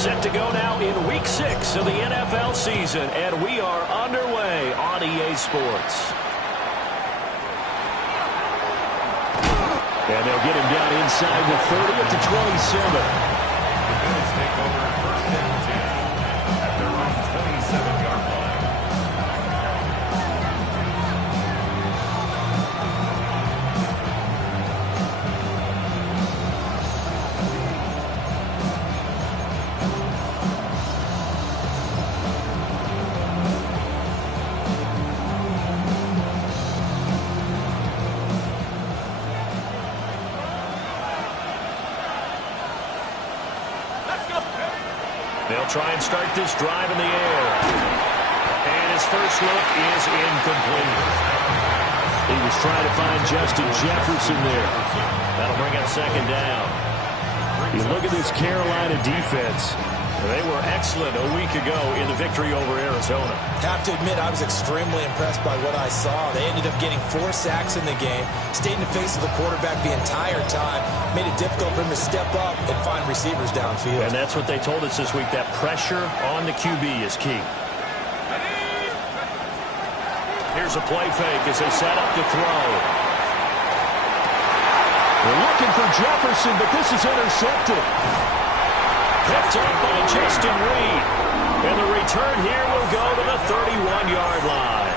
Set to go now in Week 6 of the NFL season, and we are underway on EA Sports. And they'll get him down inside the 30 at the 27. The Bills take over first and 10 at their own 27-yard line. They'll try and start this drive in the air. And his first look is incomplete. He was trying to find Justin Jefferson there. That'll bring up second down. You look at this Carolina defense. They were excellent a week ago in the victory over Arizona. Have to admit, I was extremely impressed by what I saw. They ended up getting 4 sacks in the game, stayed in the face of the quarterback the entire time, made it difficult for him to step up and find receivers downfield. And that's what they told us this week, that pressure on the QB is key. Here's a play fake as they set up to throw. They're looking for Jefferson, but this is intercepted. Picked up by Justin Reed. And the return here will go to the 31-yard line.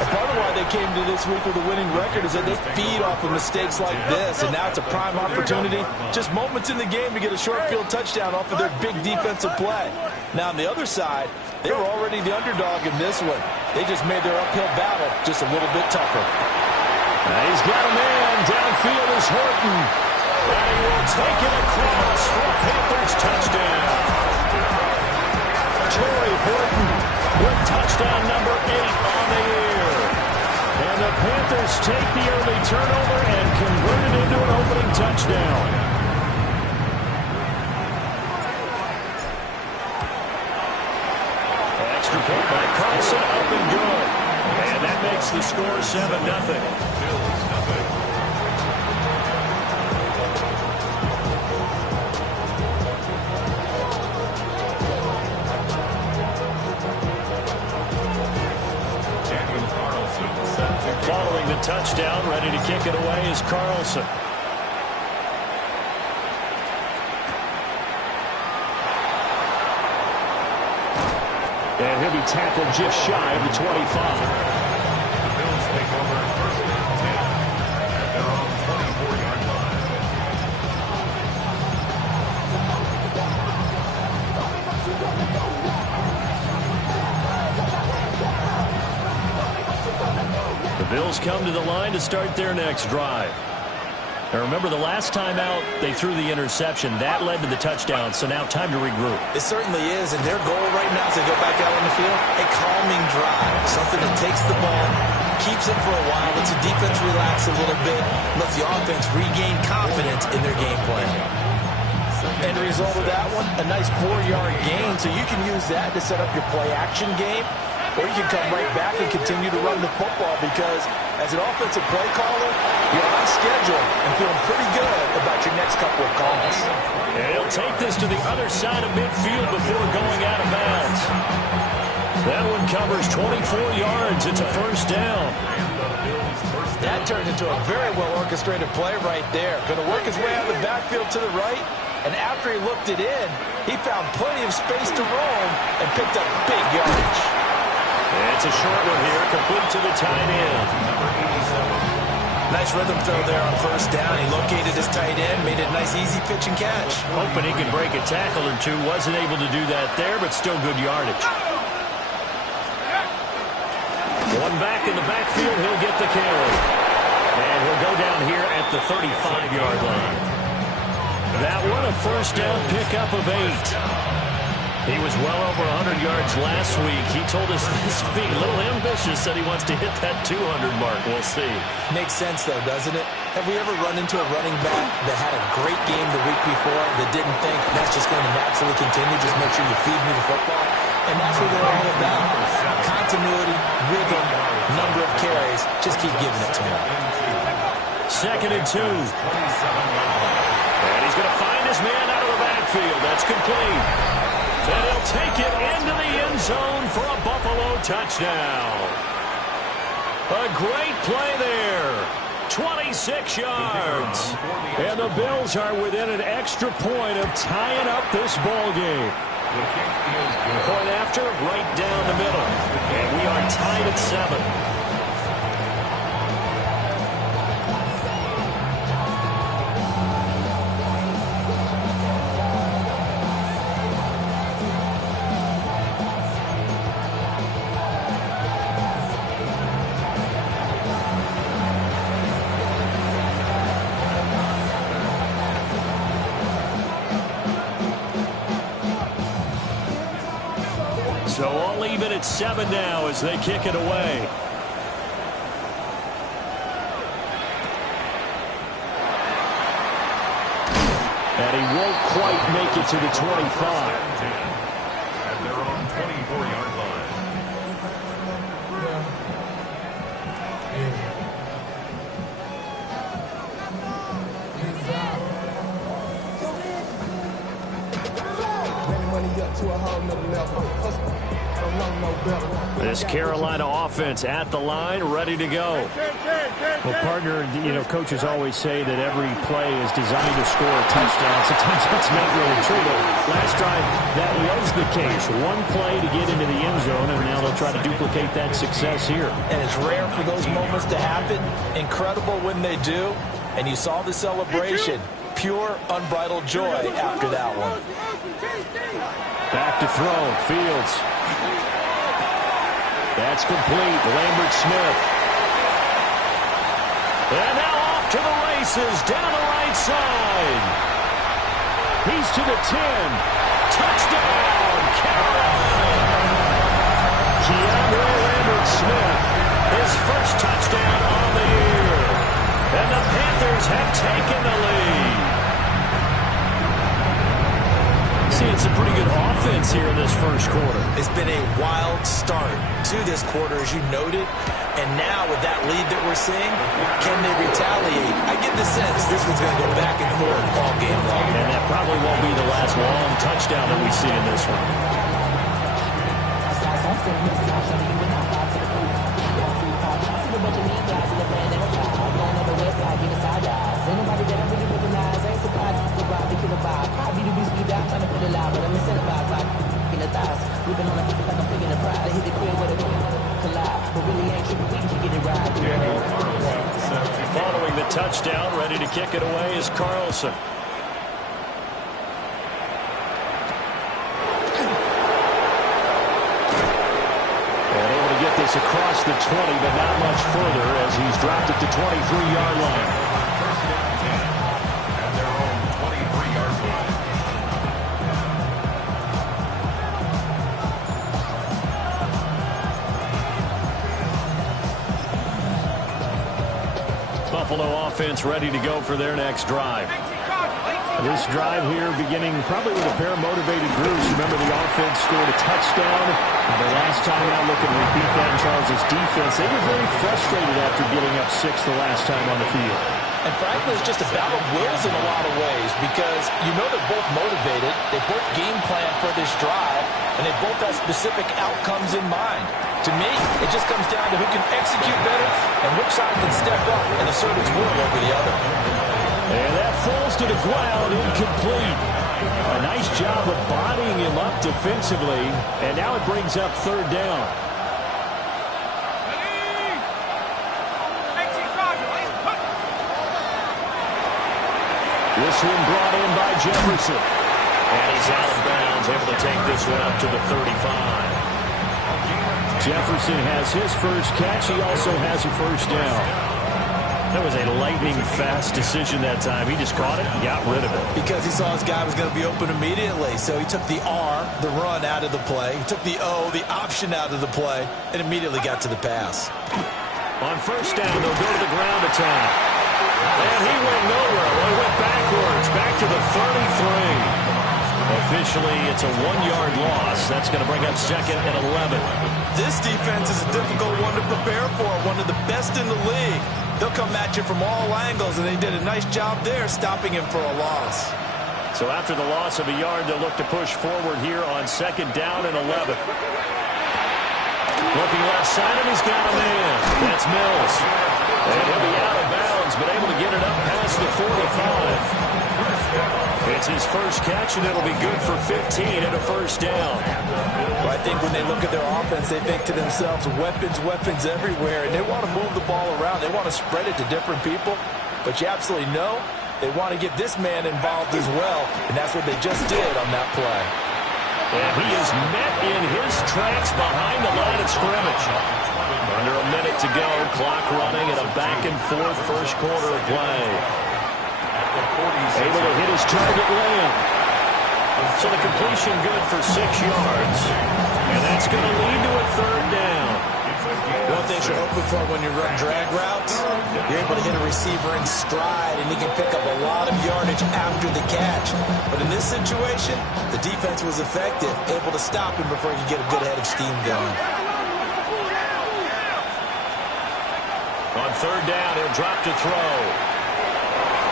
And part of why they came to this week with a winning record is that they feed off of mistakes like this, and now it's a prime opportunity. Just moments in the game to get a short field touchdown off of their big defensive play. Now, on the other side, they were already the underdog in this one. They just made their uphill battle just a little bit tougher. He's got a man. Downfield is Horton. And he will take it across for a Panthers touchdown. Torrey Horton with touchdown number 8 on the year. And the Panthers take the early turnover and convert it into an opening touchdown. Extra point by Carlson, up and good. And that makes the score 7-0. Bills nothing. Following the touchdown, ready to kick it away is Carlson. And he'll be tackled just shy of the 25. The Bills take over first and 10 at their own 24-yard line. The Bills come to the line to start their next drive. Now remember, the last time out, they threw the interception. That led to the touchdown, so now time to regroup. It certainly is, and their goal right now as they go back out on the field, a calming drive, something that takes the ball, keeps it for a while, lets the defense relax a little bit, lets the offense regain confidence in their game plan. And the result of that one, a nice 4-yard gain, so you can use that to set up your play-action game, or you can come right back and continue to run the football because as an offensive play caller, you're on schedule and feeling pretty good about your next couple of calls. And he'll take this to the other side of midfield before going out of bounds. That one covers 24 yards. It's a first down. That turned into a very well-orchestrated play right there. Going to work his way out of the backfield to the right, and after he looked it in, he found plenty of space to roam and picked up big yardage. It's a short one here, complete to the tight end. Nice rhythm throw there on first down. He located his tight end, made it a nice easy pitch and catch. Hoping he could break a tackle or two. Wasn't able to do that there, but still good yardage. One back in the backfield, he'll get the carry. And he'll go down here at the 35-yard line. That one a first down pickup of 8. He was well over 100 yards last week. He told us this week, a little ambitious, said he wants to hit that 200 mark. We'll see. Makes sense, though, doesn't it? Have we ever run into a running back that had a great game the week before that didn't think that's just going to naturally continue, just make sure you feed me the football? And that's what they're all about. Continuity, rhythm, number of carries. Just keep giving it to him. 2nd and 2. And he's going to find his man out of the backfield. That's complete. And he'll take it into the end zone for a Buffalo touchdown. A great play there. 26 yards. And the Bills are within an extra point of tying up this ball game. Point after, right down the middle. And we are tied at 7. So all even at 7 now as they kick it away. And he won't quite make it to the 25. At their own 24-yard line. This Carolina offense at the line, ready to go. Well, partner, coaches always say that every play is designed to score a touchdown. Sometimes that's not really true, but last drive, that was the case. One play to get into the end zone, and now they'll try to duplicate that success here. And it's rare for those moments to happen. Incredible when they do. And you saw the celebration. Pure, unbridled joy after that one. Back to throw. Fields. That's complete. Lambert-Smith. And now off to the races down the right side. He's to the 10. Touchdown, Carolina. Keandre Lambert-Smith, his first touchdown on the year. And the Panthers have taken the lead. See, it's a pretty good offense here in this first quarter. It's been a wild start to this quarter, as you noted. And now with that lead that we're seeing, can they retaliate? I get the sense this one's going to go back and forth all game long. And that probably won't be the last long touchdown that we see in this one. Following the touchdown, ready to kick it away is Carlson. And able to get this across the 20, but not much further as he's dropped at the 23-yard line. At their own 23-yard line. Buffalo offense ready to go for their next drive. This drive here beginning probably with a pair of motivated groups. Remember, the offense scored a touchdown. The last time out, looking to repeat that in Charles' defense. They were very frustrated after giving up 6 the last time on the field. And frankly, it's just a battle of wills in a lot of ways because you know they're both motivated. They both game plan for this drive, and they both have specific outcomes in mind. To me, it just comes down to who can execute better and which side can step up and assert its will over the other. And that falls to the ground, incomplete. A nice job of bodying him up defensively, and now it brings up third down. This one brought in by Jefferson. And he's out of bounds, able to take this one up to the 35. Jefferson has his first catch. He also has a first down. That was a lightning-fast decision that time. He just caught it and got rid of it. Because he saw his guy was going to be open immediately. So he took the R, the run, out of the play. He took the O, the option, out of the play, and immediately got to the pass. On first down, they'll go to the ground attack. And he went nowhere. Well, he went backwards, back to the 33. Officially, it's a 1-yard loss. That's going to bring up second and 11. This defense is a difficult one to prepare for, one of the best in the league. They'll come at you from all angles, and they did a nice job there stopping him for a loss. So after the loss of a yard, they'll look to push forward here on 2nd down and 11. Looking left side, and he's got a man. That's Mills. And he'll be out of bounds, but able to get it up past the 45. It's his first catch, and it'll be good for 15 and a first down. Well, I think when they look at their offense, they think to themselves, weapons, weapons everywhere, and they want to move the ball around. They want to spread it to different people, but you absolutely know they want to get this man involved as well, and that's what they just did on that play. And he is met in his tracks behind the line of scrimmage. Under a minute to go, clock running, and a back-and-forth first quarter of play. Able to hit his target layup. So the completion good for 6 yards. And that's going to lead to a 3rd down. One thing you're hoping for when you run drag routes, you're able to hit a receiver in stride, and he can pick up a lot of yardage after the catch. But in this situation, the defense was effective, able to stop him before he could get a good head of steam going. On 3rd down, he'll drop to throw.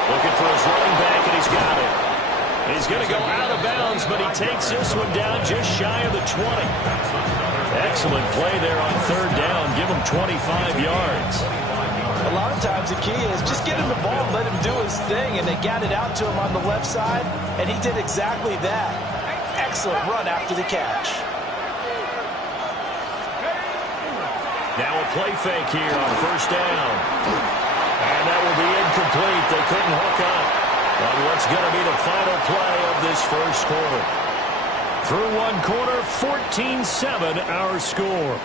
Looking for his running back, and he's got it. He's going to go out of bounds, but he takes this one down just shy of the 20. Excellent play there on 3rd down. Give him 25 yards. A lot of times the key is just get him the ball, let him do his thing, and they got it out to him on the left side, and he did exactly that. Excellent run after the catch. Now a play fake here on 1st down. And that will be incomplete. They couldn't hook up on what's going to be the final play of this first quarter. Through one quarter, 14-7 our score.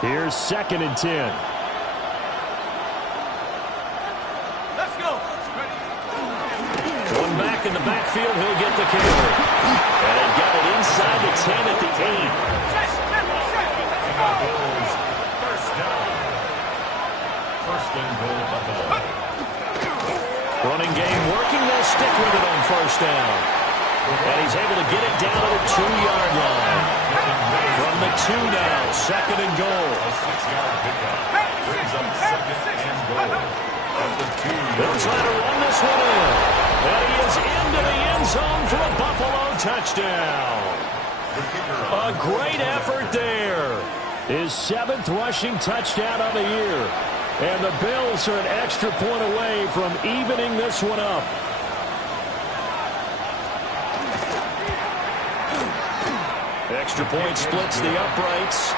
Here's 2nd and 10. In the backfield, he'll get the carry. And they've got it inside the 10 at the 8. First and goal, Buffalo. Running game working. They'll stick with it on 1st down. And he's able to get it down to the 2-yard line. From the 2 now, 2nd and goal. A 6-yard pickup brings up 2nd and goal. They'll try to run this one in. And he is into the end zone for a Buffalo touchdown. A great effort there. His 7th rushing touchdown of the year. And the Bills are an extra point away from evening this one up. Extra point splits the uprights.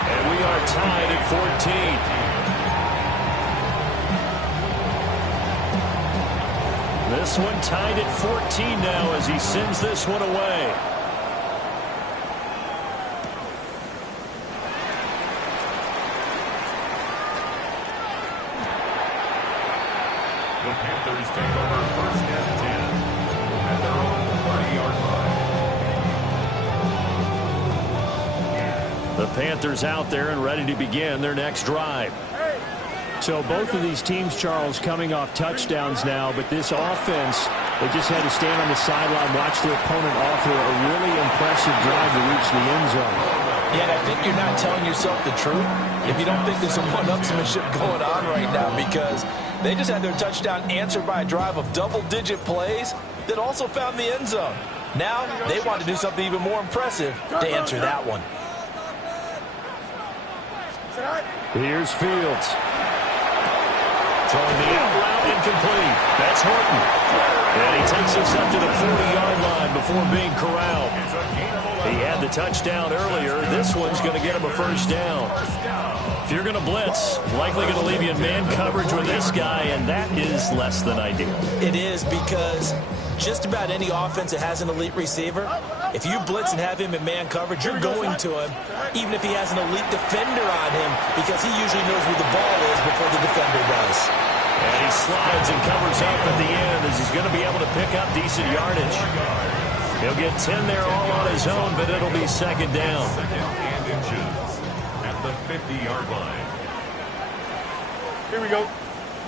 And we are tied at 14. This one tied at 14 now as he sends this one away. The Panthers take over 1st and 10 at their own 30-yard line. The Panthers out there and ready to begin their next drive. So both of these teams, Charles, coming off touchdowns now, but this offense, they just had to stand on the sideline, watch their opponent offer a really impressive drive to reach the end zone. Yeah, and I think you're not telling yourself the truth if you don't think there's some one-upsmanship going on right now, because they just had their touchdown answered by a drive of double-digit plays that also found the end zone. Now they want to do something even more impressive to answer that one. Here's Fields. Throwing the out route incomplete. That's Horton. And he takes us up to the 40-yard line before being corralled. He had the touchdown earlier. This one's going to get him a 1st down. If you're going to blitz, likely going to leave you in man coverage with this guy, and that is less than ideal. It is, because just about any offense that has an elite receiver, if you blitz and have him in man coverage, you're going to him, even if he has an elite defender on him, because he usually knows where the ball is before the defender does. And he slides and covers up at the end as he's going to be able to pick up decent yardage. He'll get 10 there all on his own, but it'll be 2nd down. 2nd and inches at the 50-yard line. Here we go.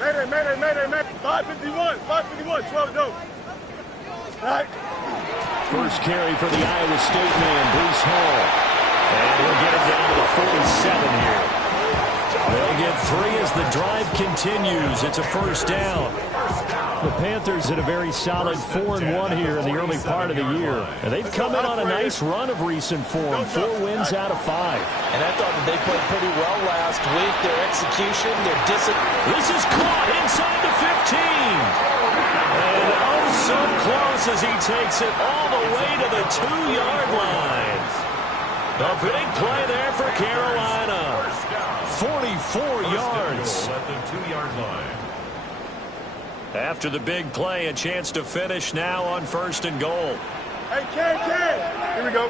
Mayday, mayday, mayday, mayday. 551, 551, 12 to go. All right. first carry for the Iowa State man, Breece Hall. And he'll get it down to the 47 here. They'll get 3 as the drive continues. It's a first down. The Panthers had a very solid 4-1 here in the early part of the year. And they've come in on a nice run of recent form, 4 wins out of 5. And I thought that they played pretty well last week. Their execution, their discipline. This is caught inside the 15. And oh, so close as he takes it all the way to the 2-yard line. A big play there for Carolina. 44 yards. At the 2-yard line. After the big play, a chance to finish now on 1st and goal. Hey, Ken. Here we go.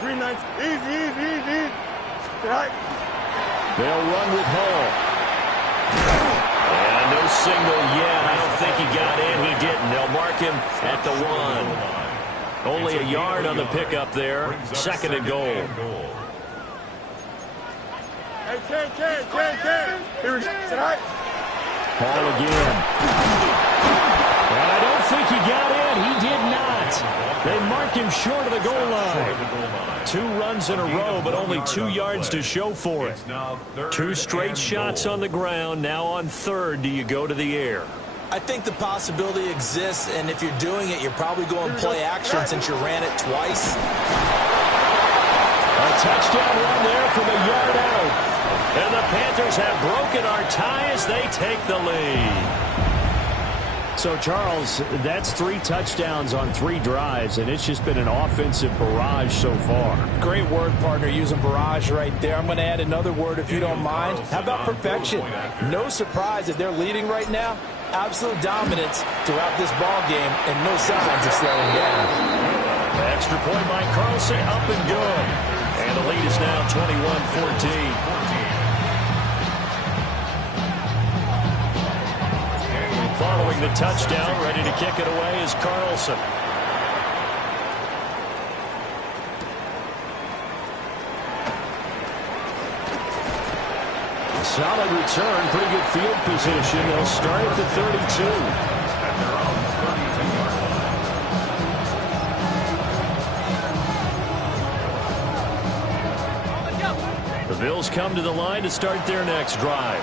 3 nights. Easy. Right. They'll run with Hall. And no signal yet. I don't think he got in. He didn't. They'll mark him at the 1. Only a yard on the pickup there. 2nd and goal. Hey, Ken. Here we go. Right. Hall again. And I don't think he got in. He did not. They mark him short of the goal line. 2 runs in a row, but only 2 yards to show for it. 2 straight shots on the ground. Now on 3rd, do you go to the air? I think the possibility exists, and if you're doing it, you're probably going play action since you ran it twice. A touchdown run there from a yard out. And the Panthers have broken our tie as they take the lead. So, Charles, that's 3 touchdowns on 3 drives, and it's just been an offensive barrage so far. Great word, partner, using barrage right there. I'm going to add another word if you don't mind. How about perfection? No surprise that they're leading right now. Absolute dominance throughout this ball game and no signs of slowing down. Extra point by Carlson, up and good. And the lead is now 21-14. Following the touchdown, ready to kick it away is Carlson. Solid return, pretty good field position. They'll start at the 32. The Bills come to the line to start their next drive.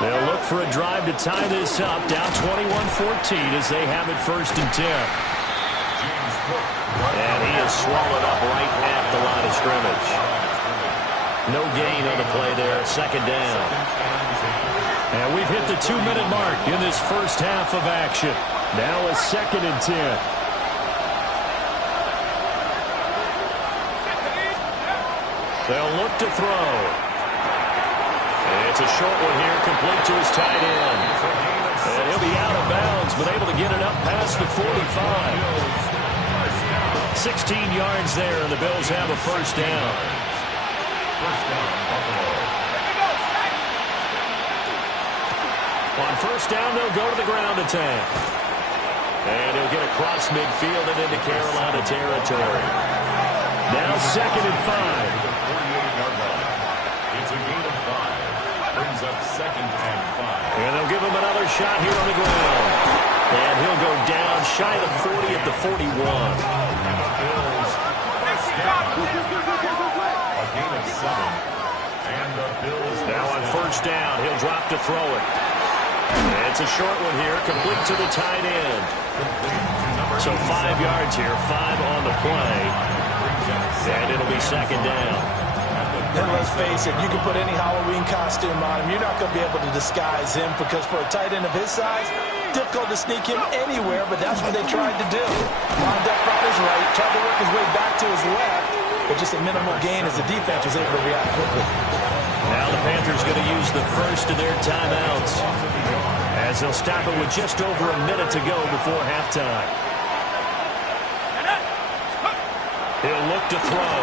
They'll look for a drive to tie this up, down 21-14 as they have it 1st and 10. And he is swallowed up right at the line of scrimmage. No gain on the play there, 2nd down. And we've hit the 2-minute mark in this first half of action. Now a 2nd and 10. They'll look to throw. It's a short one here, complete to his tight end. And he'll be out of bounds, but able to get it up past the 45. 16 yards there, and the Bills have a 1st down. On 1st down, they'll go to the ground attack. And he'll get across midfield and into Carolina territory. Now 2nd and 5. It's a gain of 5. Brings up 2nd and 5. And they'll give him another shot here on the ground. And he'll go down shy of the 40 at the 41. And the Bills first down. A gain of 7. And the Bills now on 1st down, he'll drop to throw it. And it's a short one here, complete to the tight end. So 5 yards here, 5 on the play. And it'll be 2nd down. And let's face it, you can put any Halloween costume on him. You're not going to be able to disguise him because for a tight end of his size, difficult to sneak him anywhere, but that's what they tried to do. Lined up on his right, tried to work his way back to his left, but just a minimal gain as the defense was able to react quickly. Now the Panthers going to use the first of their timeouts as they'll stop it with just over a minute to go before halftime. He'll look to throw.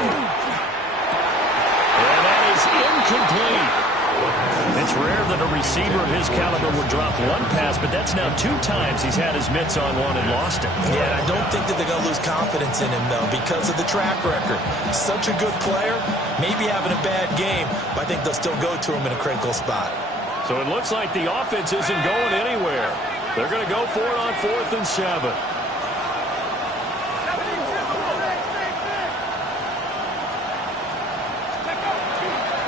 And that is incomplete. It's rare that a receiver of his caliber would drop one pass, but that's now 2 times he's had his mitts on one and lost it. Yeah, and I don't think that they're going to lose confidence in him, though, because of the track record. Such a good player, maybe having a bad game, but I think they'll still go to him in a critical spot. So it looks like the offense isn't going anywhere. They're going to go for it on 4th and 7.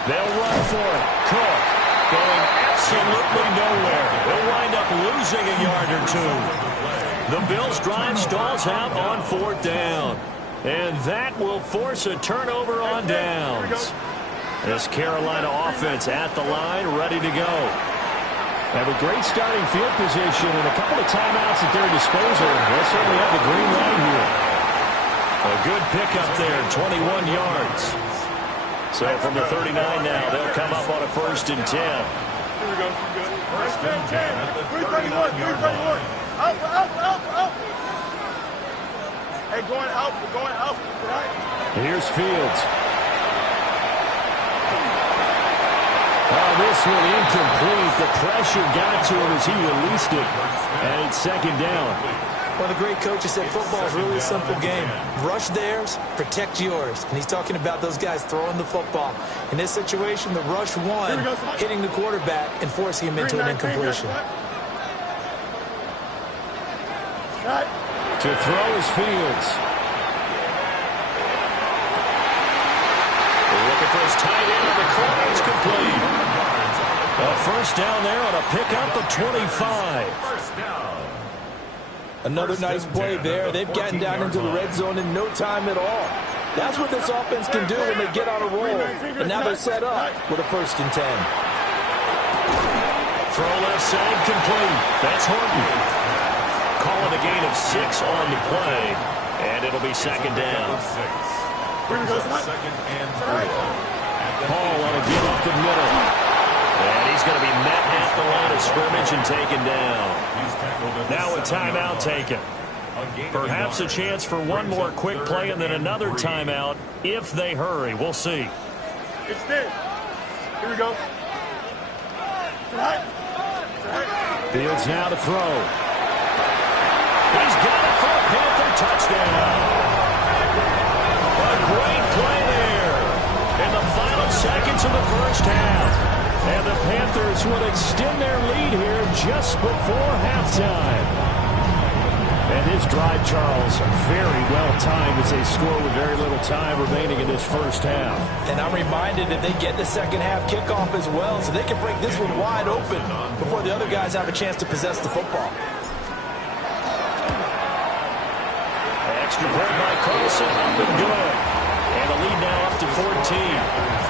They'll run for it. Cook going absolutely nowhere. They'll wind up losing a yard or two. The Bills' drive stalls out on 4th down. And that will force a turnover on downs. This Carolina offense at the line, ready to go. Have a great starting field position and a couple of timeouts at their disposal. They'll certainly have the green light here. A good pickup there, 21 yards. So from the 39 now, they'll come up on a 1st and 10. Here we go. First and 10 at the 39-yard line. Out. Hey, going out. We're going out. Here's Fields. Oh, this one incomplete. The pressure got to him as he released it. And it's 2nd down. Well, the great coach said football is really a simple game. Rush theirs, protect yours. And he's talking about those guys throwing the football. In this situation, the rush one, hitting the quarterback and forcing him into an incompletion. To throw is Fields. Looking for his tight end in the corner. It's complete. A 1st down there on a pickup of 25. Another nice play there. They've gotten down into the red zone in no time at all. That's what this offense can do when they get on a roll. And now they're set up with a 1st and 10. Throw left side complete. That's Horton. Calling a gain of 6 on the play. And it'll be 2nd down. Second and 3. Paul on a give up the middle. And he's going to be met at the line of scrimmage and taken down. Now a timeout taken. Perhaps a chance for one more quick play and then another timeout if they hurry. We'll see. It's there. Here we go. Fields now to throw. He's got it for a Panther touchdown. A great play there in the final seconds of the 1st half. And the Panthers would extend their lead here just before halftime. And this drive, Charles, very well timed as they score with very little time remaining in this 1st half. And I'm reminded that they get the 2nd half kickoff as well, so they can break this one wide open before the other guys have a chance to possess the football. Extra point by Carlson, up and good. And the lead now up to 14.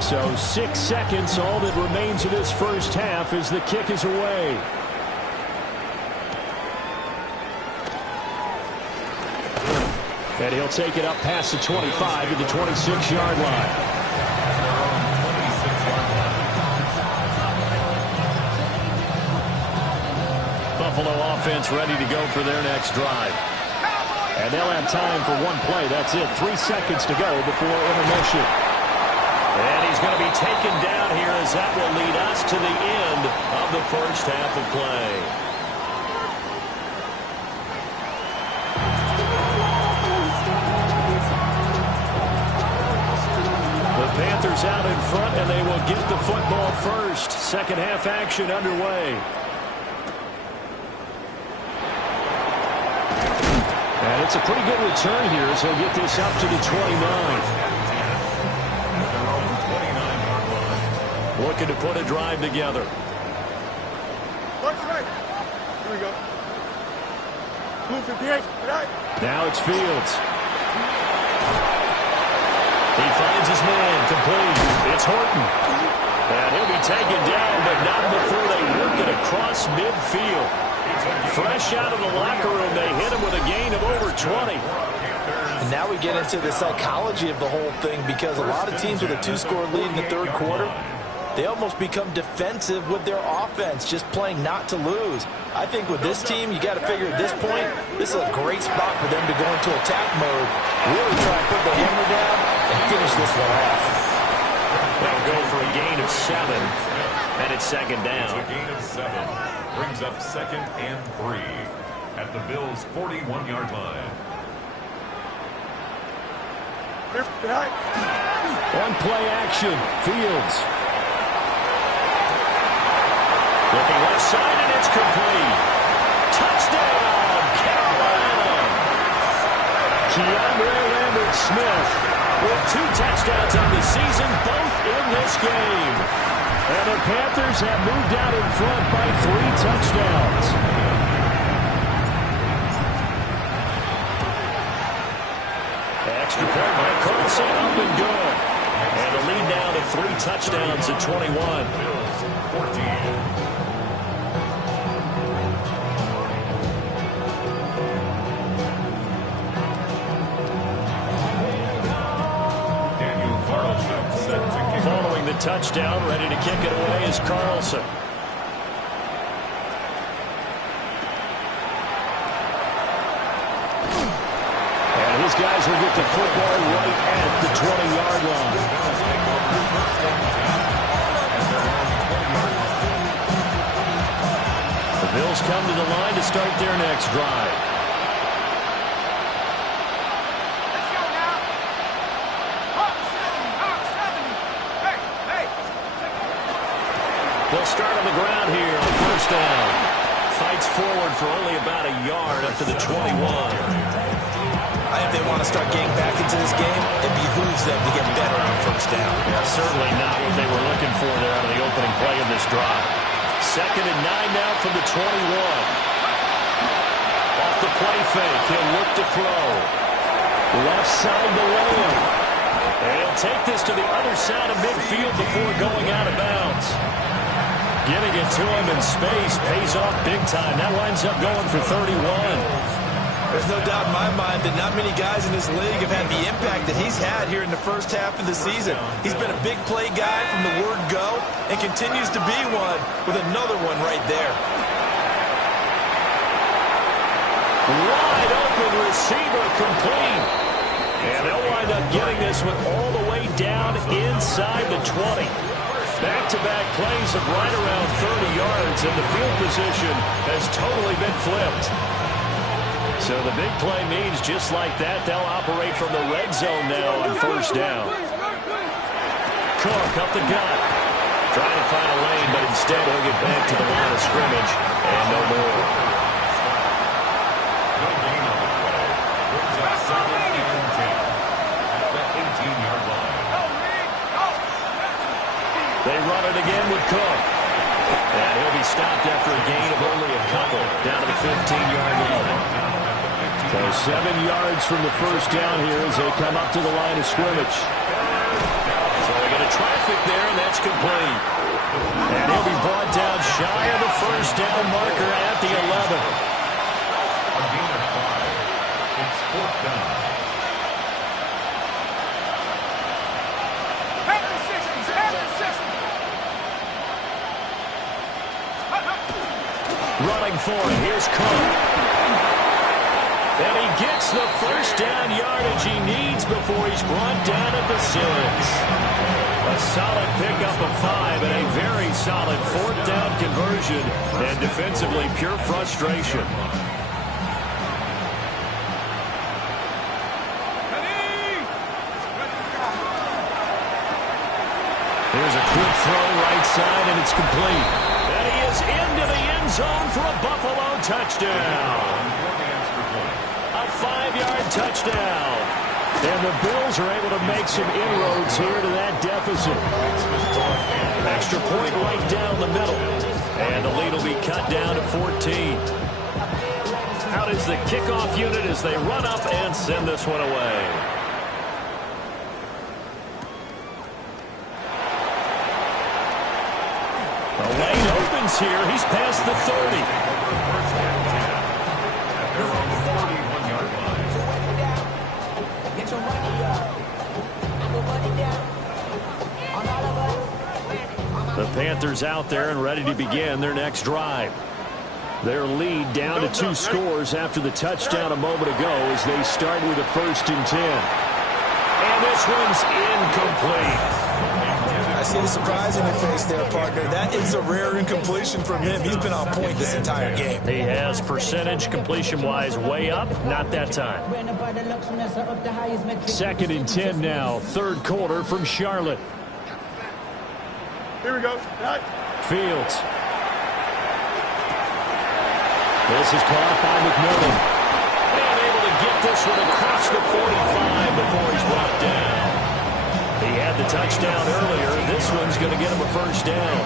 So 6 seconds, all that remains of this 1st half as the kick is away. And he'll take it up past the 25 to the 26-yard line. Buffalo offense ready to go for their next drive. And they'll have time for one play. That's it. 3 seconds to go before intermission. And he's going to be taken down here as that will lead us to the end of the 1st half of play. The Panthers out in front, and they will get the football first. 2nd half action underway. And it's a pretty good return here as he'll get this up to the 29. Looking to put a drive together. Here we go. Move to the edge. Now it's Fields. He finds his man, complete. It's Horton. And he'll be taken down, but not before they work it across midfield. Fresh out of the locker room, they hit him with a gain of over 20. And now we get into the psychology of the whole thing, because a lot of teams with a 2-score lead in the 3rd quarter, they almost become defensive with their offense, just playing not to lose. I think with this team, you got to figure at this point, this is a great spot for them to go into attack mode, really try and put the hammer down and finish this one off. They'll go for a gain of 7, and it's 2nd down. A gain of 7 brings up 2nd and 3 at the Bills' 41-yard line. One play action. Fields. Looking left side, and it's complete. Touchdown, Carolina. Keandre Lambert-Smith with 2 touchdowns on the season, both in this game. And the Panthers have moved out in front by 3 touchdowns. Extra point by Carlson, up and good. And the lead now to 3 touchdowns at 21. Following the touchdown, ready to kick it away is Carlson. And his guys will get the football right at the 20-yard line. The Bills come to the line to start their next drive. They'll start on the ground here on first down. Fights forward for only about a yard up to the 21. If they want to start getting back into this game, it behooves them to get better on first down. Yeah, certainly not what they were looking for there out of the opening play of this drive. 2nd and 9 now from the 21. Off the play fake, he'll look to throw. Left side to Lamb. And he'll take this to the other side of midfield before going out of bounds. Getting it to him in space pays off big time. That winds up going for 31. There's no doubt in my mind that not many guys in this league have had the impact that he's had here in the first half of the season. He's been a big play guy from the word go and continues to be one with another one right there. Wide open receiver complete. And they'll wind up getting this one all the way down inside the 20. Back-to-back plays of right around 30 yards, and the field position has totally been flipped. So the big play means just like that, they'll operate from the red zone now on first down. Cook up the gut. Trying to find a lane, but instead he'll get back to the line of scrimmage and no more. They run it again with Cook. And he'll be stopped after a gain of only a couple down to the 15-yard line. So 7 yards from the first down here as they come up to the line of scrimmage. So they get a traffic there, and that's complete. And he'll be brought down shy of the first down marker at the 11. A gain of 5. It's 4th down. Running for it, here's Cook. And he gets the first down yardage he needs before he's brought down at the 6. A solid pickup of 5 and a very solid 4th down conversion. And defensively, pure frustration. Here's a quick throw right side, and it's complete. And he is into the end zone for a Buffalo touchdown. A 5-yard touchdown. And the Bills are able to make some inroads here to that deficit. Extra point right down the middle. And the lead will be cut down to 14. Out is the kickoff unit as they run up and send this one away. The lane opens here. He's past the 30. The Panthers out there and ready to begin their next drive. Their lead down to 2 scores after the touchdown a moment ago as they start with a 1st and 10. And this one's incomplete. I see the surprise in your face there, partner. That is a rare incompletion from him. He's been on point this entire game. He has percentage completion-wise way up. Not that time. 2nd and 10 now. 3rd quarter from Charlotte. Here we go. Fields. This is caught by McMillan. And able to get this one across the 45 before he's brought down. He had the touchdown earlier. This one's going to get him a first down.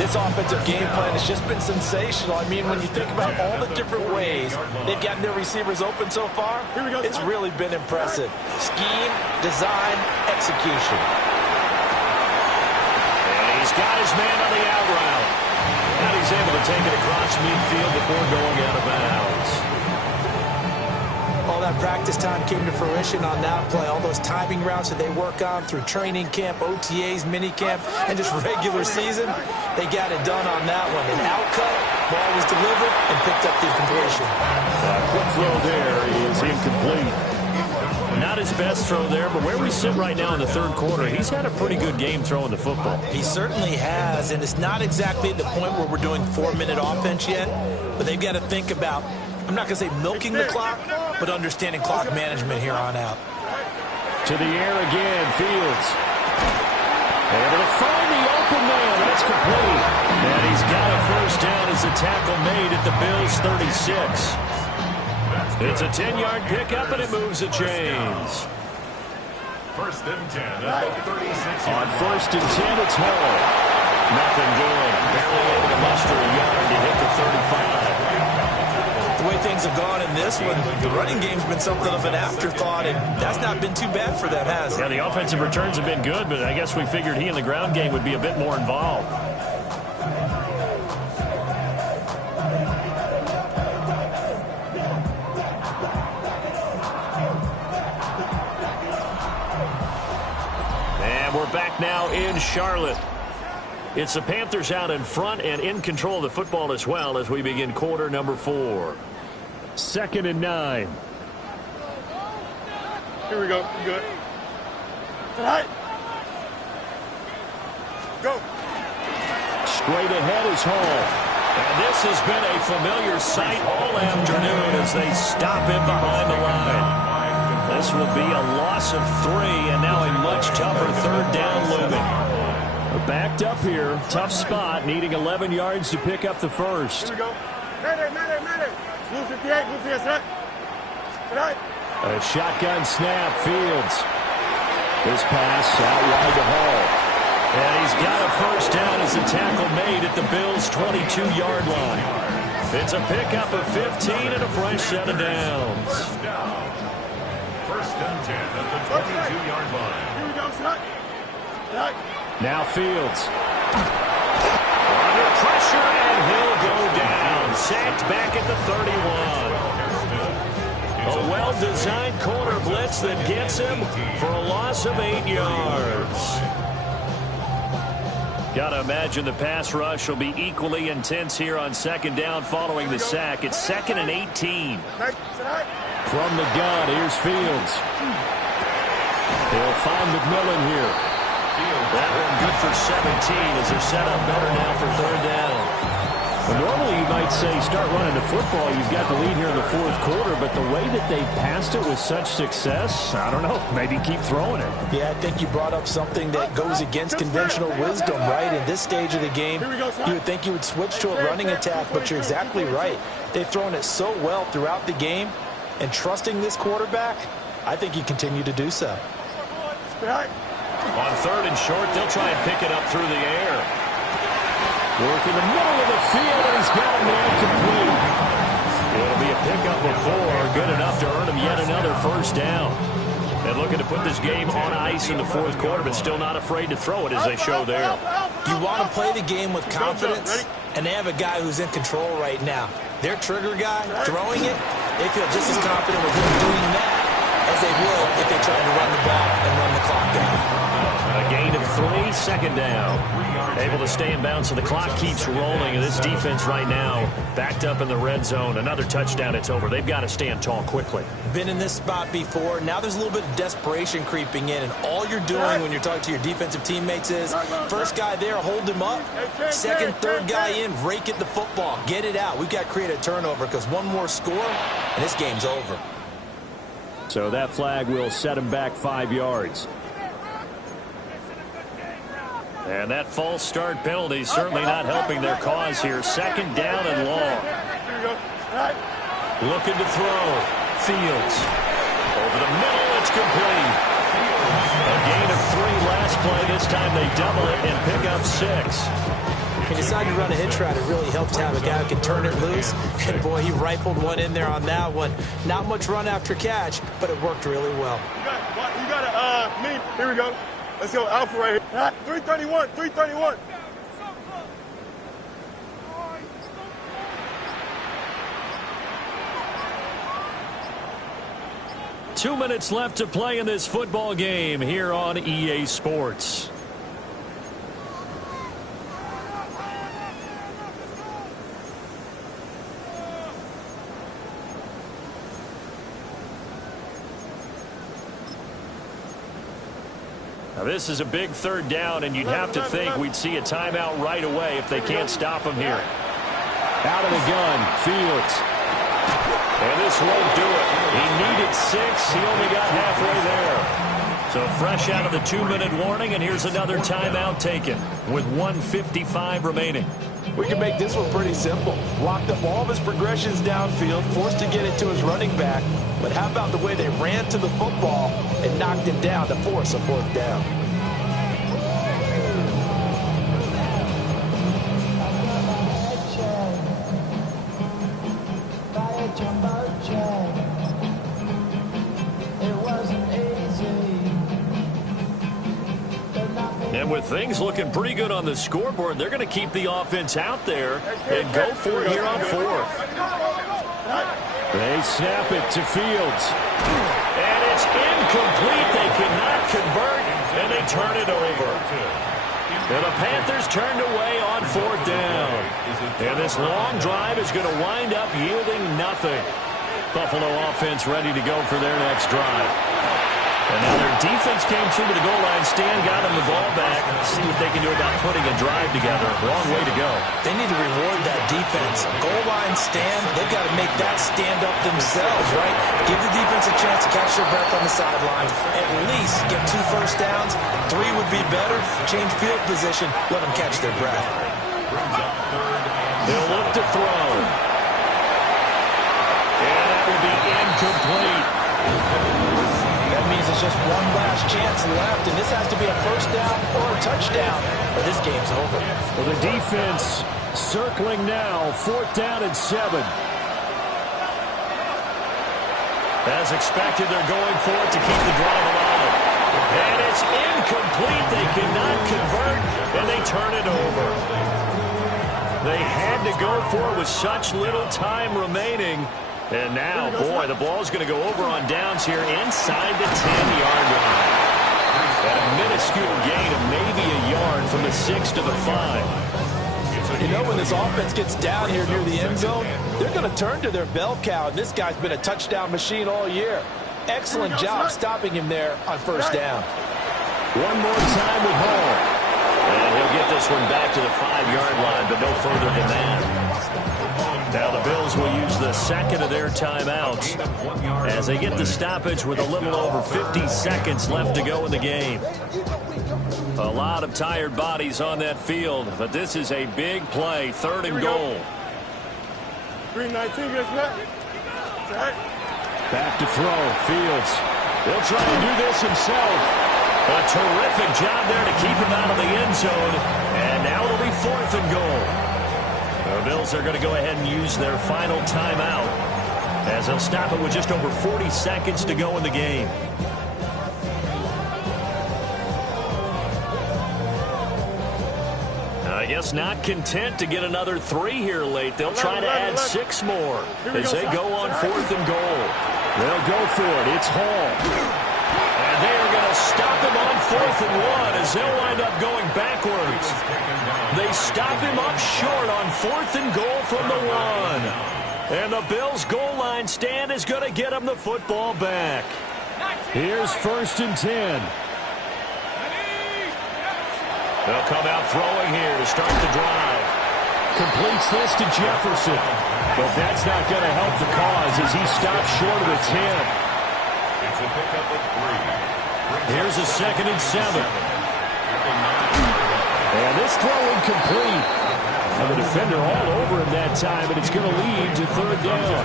This offensive game plan has just been sensational. I mean, when you think about all the different ways they've gotten their receivers open so far, it's really been impressive. Scheme, design, execution. And he's got his man on the out route. And he's able to take it across midfield before going out of bounds. All that practice time came to fruition on that play. All those timing routes that they work on through training camp, OTAs, minicamp, and just regular season, they got it done on that one. An outcut, ball was delivered, and picked up the completion. Quick throw there is incomplete. Not his best throw there, but where we sit right now in the third quarter, he's had a pretty good game throwing the football. He certainly has, and it's not exactly at the point where we're doing 4-minute offense yet, but they've got to think about, I'm not going to say milking the clock, but understanding clock management here on out. To the air again, Fields. Able to find the open man. That's complete. And he's got a first down as a tackle made at the Bills' 36. It's a 10-yard pickup, and it moves the chains. First and 10 at the 36. On first and 10, it's Hall. Nothing doing. Barely able to muster a yard to hit the 35. The way things have gone in this one, the running game's been something of an afterthought, and that's not been too bad for them, has it? Yeah, the offensive returns have been good, but I guess we figured he in the ground game would be a bit more involved. And we're back now in Charlotte. It's the Panthers out in front and in control of the football as well as we begin quarter number 4. 2nd and 9. Here we go. You good? All right. Go. Straight ahead is Hall. And this has been a familiar sight all afternoon as they stop him behind the line. This will be a loss of 3 and now a much tougher third down looming. Backed up here. Tough spot. Needing 11 yards to pick up the first. Here we go. Madden. Blue 58, blue 58. Right. A shotgun snap. Fields. This pass out wide to Hall. And he's got a first down as a tackle made at the Bills' 22-yard line. It's a pickup of 15 and a fresh set of downs. First and 10 at the 22-yard line. Here we go, son. Right. Now Fields. Under pressure, and he'll go down. Sacked back at the 31. A well-designed corner blitz that gets him for a loss of 8 yards. Got to imagine the pass rush will be equally intense here on second down following the sack. It's 2nd and 18. From the gun, here's Fields. They'll find McMillan here. That one good for 17 as they're set up better now for third down. Well, normally you might say start running the football. You've got the lead here in the fourth quarter, but the way that they passed it with such success, I don't know, maybe keep throwing it. Yeah, I think you brought up something that goes against conventional wisdom, right? In this stage of the game, you would think you would switch to a running attack, but you're exactly right. They've thrown it so well throughout the game, and trusting this quarterback, I think you continue to do so. On third and short, they'll try and pick it up through the air. Work in the middle of the field, and he's got a man complete. It'll be a pickup of 4, good enough to earn him yet another first down. And looking to put this game on ice in the fourth quarter, but still not afraid to throw it as they show there. You want to play the game with confidence, and they have a guy who's in control right now. Their trigger guy, throwing it, they feel just as confident with him doing that as they will if they try to run the ball and run the clock down. A gain of 3, second down. Able to stay in bounds, so the clock keeps rolling. And this defense right now backed up in the red zone. Another touchdown, it's over. They've got to stand tall quickly. Been in this spot before. Now there's a little bit of desperation creeping in, and all you're doing when you're talking to your defensive teammates is first guy there, hold him up. Second, third guy in, rake at the football. Get it out. We've got to create a turnover because one more score, and this game's over. So that flag will set him back 5 yards. And that false start penalty certainly not helping their cause here. Second down and long. we go. All right. Looking to throw. Fields. Over the middle, it's complete. A gain of 3 last play. This time they double it and pick up 6. He decided to run a hitch route. It really helped to have a guy who can turn it loose. And, boy, he rifled one in there on that one. Not much run after catch, but it worked really well. You got me. Here we go. Let's go alpha right here. All right, 331, 331. Two minutes left to play in this football game here on EA Sports. Now this is a big third down, and you'd have to think we'd see a timeout right away if they can't stop him here. Out of the gun, Fields. And this won't do it. He needed 6. He only got halfway there. So fresh out of the 2-minute warning, and here's another timeout taken with 1:55 remaining. We can make this one pretty simple. Locked up all of his progressions downfield, forced to get it to his running back. But how about the way they ran to the football and knocked him down to force a 4th down? And with things looking pretty good on the scoreboard, they're going to keep the offense out there and go for it here on 4th. They snap it to Fields. And it's incomplete. They cannot convert, and they turn it over. And the Panthers turned away on 4th down. And this long drive is going to wind up yielding nothing. Buffalo offense ready to go for their next drive. And now their defense came through to the goal line stand, got them the ball back. See what they can do about putting a drive together. Wrong way to go. They need to reward that defense. Goal line stand, they've got to make that stand up themselves, right? Give the defense a chance to catch their breath on the sideline. At least get 2 first downs. 3 would be better. Change field position. Let them catch their breath. They'll look to throw. And that will be incomplete. That means it's just one last chance left, and this has to be a 1st down or a touchdown, or this game's over. Well, the defense circling now, 4th down and 7. As expected, they're going for it to keep the drive alive. And it's incomplete. They cannot convert, and they turn it over. They had to go for it with such little time remaining. And now, boy, the ball's going to go over on downs here inside the 10-yard line. At a minuscule gain of maybe a yard from the 6 to the 5. You know, when this offense gets down here near the end zone, they're going to turn to their bell cow, and this guy's been a touchdown machine all year. Excellent job stopping him there on 1st down. One more time with Hall. And he'll get this one back to the 5-yard line, but no further than that. Now the Bills will use the 2nd of their timeouts as they get the stoppage with a little over 50 seconds left to go in the game. A lot of tired bodies on that field, but this is a big play, 3rd and goal. 319 gets back. Back to throw, Fields. He'll try to do this himself. A terrific job there to keep him out of the end zone. And now it'll be 4th and goal. The Bills are going to go ahead and use their final timeout as they'll stop it with just over 40 seconds to go in the game. I guess not content to get another 3 here late. They'll try to add 6 more as they go on 4th and goal. They'll go for it. It's Hall. And they are going to stop him on 4th and 1 as they'll wind up going backwards. They stop him up short on 4th and goal from the 1. And the Bills' goal line stand is going to get them the football back. Here's 1st and 10. They'll come out throwing here to start the drive. Completes this to Jefferson. But that's not going to help the cause as he stops short of the 10. It's a pickup of 3. Here's a 2nd and 7. And this throw incomplete. And the defender all over him that time, and it's going to lead to third down.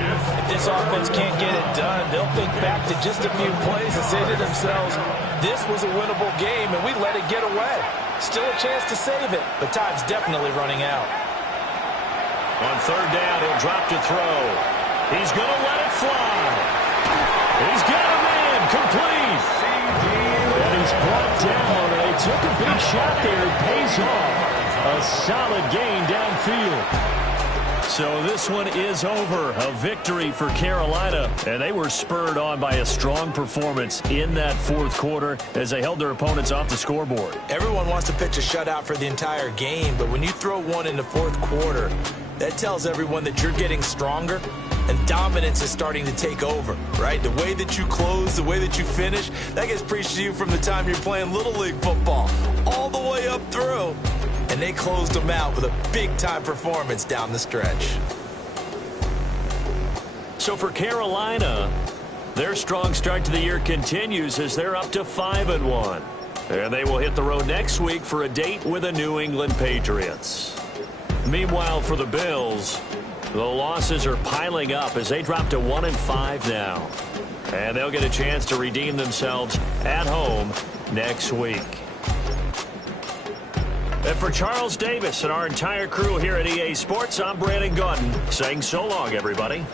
If this offense can't get it done, they'll think back to just a few plays and say to themselves, this was a winnable game, and we let it get away. Still a chance to save it, but time's definitely running out. On third down, he'll drop to throw. He's going to let it fly. He's got a man complete. And he's brought down. They took a big shot there. It pays off. A solid gain downfield. So this one is over. A victory for Carolina. And they were spurred on by a strong performance in that fourth quarter as they held their opponents off the scoreboard. Everyone wants to pitch a shutout for the entire game, but when you throw one in the fourth quarter, that tells everyone that you're getting stronger and dominance is starting to take over, right? The way that you close, the way that you finish, that gets preached to you from the time you're playing Little League football all the way up through. And they closed them out with a big-time performance down the stretch. So for Carolina, their strong start to the year continues as they're up to 5-1. And they will hit the road next week for a date with the New England Patriots. Meanwhile, for the Bills, the losses are piling up as they drop to 1-5 now. And they'll get a chance to redeem themselves at home next week. And for Charles Davis and our entire crew here at EA Sports, I'm Brandon Gaudin saying so long, everybody.